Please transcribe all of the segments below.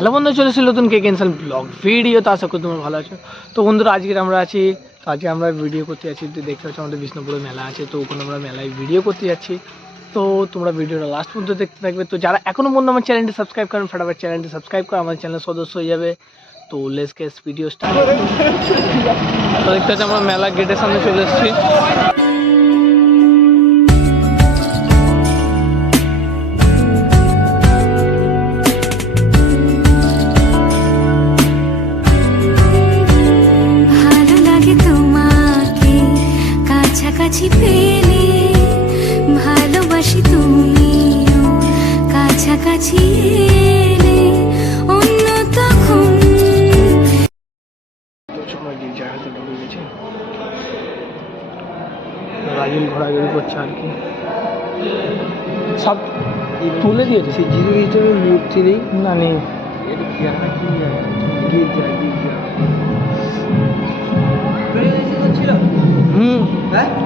Hello বন্ধুরা, চলে এসেছি নতুন কেক ক্যান্সেল ব্লগ ভিডিও। তো আশা করি তোমরা ভালো আছো। তো বন্ধুরা, আজকে আমরা ভিডিও করতে যাচ্ছি। তো দেখতে পাচ্ছি আমাদের বিষ্ণুপুরে মেলা আছে, তো ওখানে আমরা মেলায় ভিডিও করতে যাচ্ছি। তো তোমরা ভিডিওটা লাস্ট পর্যন্ত দেখতে থাকবে। তো যারা এখনও পর্যন্ত আমার চ্যানেলটি সাবস্ক্রাইব করেন, ফটাফট চ্যানেলটি সাবস্ক্রাইব করে আমাদের চ্যানেলের সদস্য হয়ে যাবে। তো লেটস গেট ভিডিও স্টার্ট। তো দেখতে পাচ্ছি আমরা মেলা গেটের সামনে চলে এসেছি। কাছাকাছি পেলে ভালোবাসি, তুমিও কাছাকাছি এলে অন্য তখন। জায়গাতে ঢুকে গেছে, রাজুল ঘোরাঘুরি করছে আর কি, সব তুলে দিয়েছে। সেই যিশু খ্রিস্টের মূর্তি নেই, না নেই।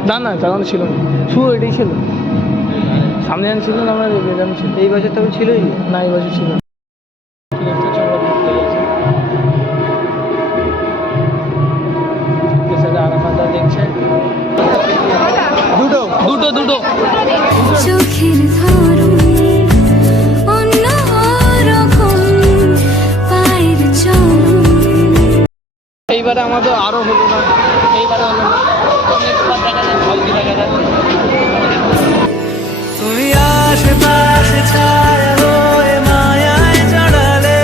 না না, তখন ছিল না, শুধু এটাই ছিল। সামনে আন ছিল না, আমরা ছিল। এই বছর তখন ছিলই না, এই বছর ছিল। দেখছে দুটো দুটো দুটো চোখের ধরুন অন্য রকম, পায়ের চলুন। এইবারে আমাদের আরো হলো না, এইবারে হলো না। দেখা যায় ভালো দেখা যায়। তুমি আশেপাশে ছায়া হয়ে মায়ায় জড়ালে,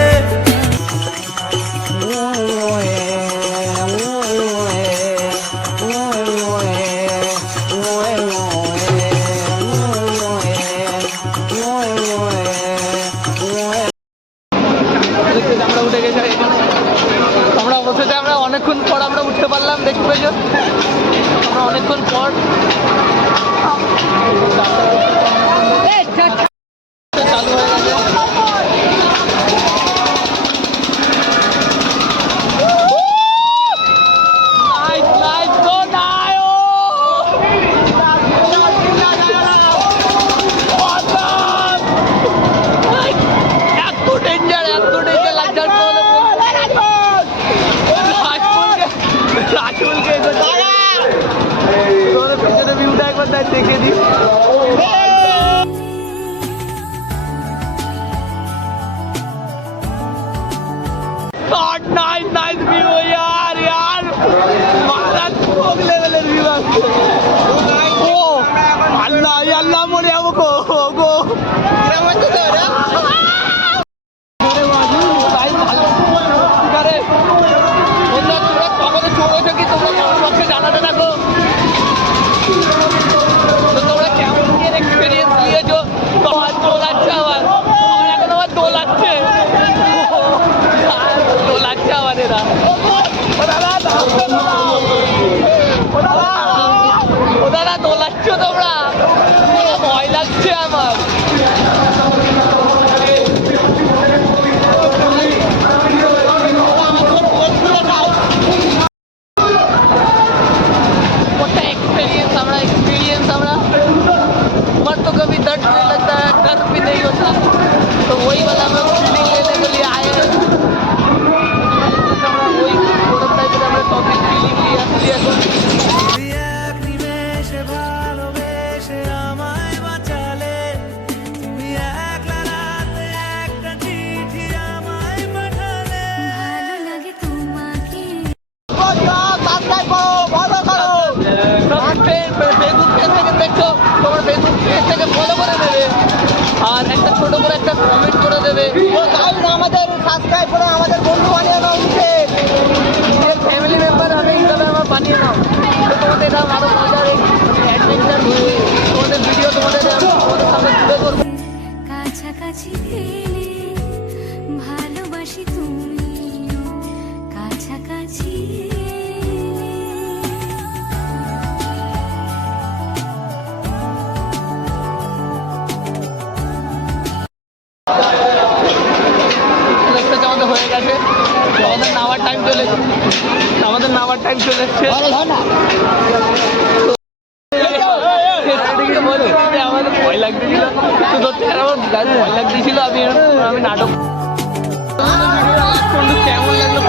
আমরা উঠে গেছি। আমরা অবশ্যই আমরা অনেকক্ষণ পর আমরা উঠতে পারলাম, দেখতে পেয়েছ। আমরা অনেকক্ষণ পর চালু হয়ে গেছে। দেখে দিই। नाइस व्यू यार, मारात्मक लेवलेर व्यू আছে। ও আল্লাহ আল্লাহ, মরে যাবো গো গো। জানাতে থাকো তোমরা কেমন এক্সপিরিয়েন্স নিয়েছো। তোমার দোল আছে, আমার এখন আমার দোল আছে, দোল আছে আমার। এরা ওরা দোলাচ্ছ তোমরা, ভয় লাগছে আমার। तो कभी दर्द नहीं लगता है, डर भी नहीं होता, तो वही वाला हम फीलिंग लेने के लिए आए हैं। वही टाइप का हमने टॉपिक फीलिंग लिया। আর একটা ছোট করে একটা কমেন্ট করে দেবে, আমাদের সাবস্ক্রাইব করে আমাদের বন্ধু বানিয়ে নাও, ফ্যামিলি মেম্বার হবে হিসাবে আমার বানিয়ে নাও। তো তোমাদের এরকম আরো মজার অ্যাডভেঞ্চার তোমাদের ভিডিও তোমাদের সামনে তুলে ধরবো। কাছাকাছি এলে ভালোবাসি, তুমিও কাছাকাছি হয়ে গেছে। আমাদের নামার টাইম চলে এসছে। আমাদের ভয় লাগতেছিল, তো ধরতে ভয় লাগতেছিল। আমি নাটক বন্ধু কেমন লাগলো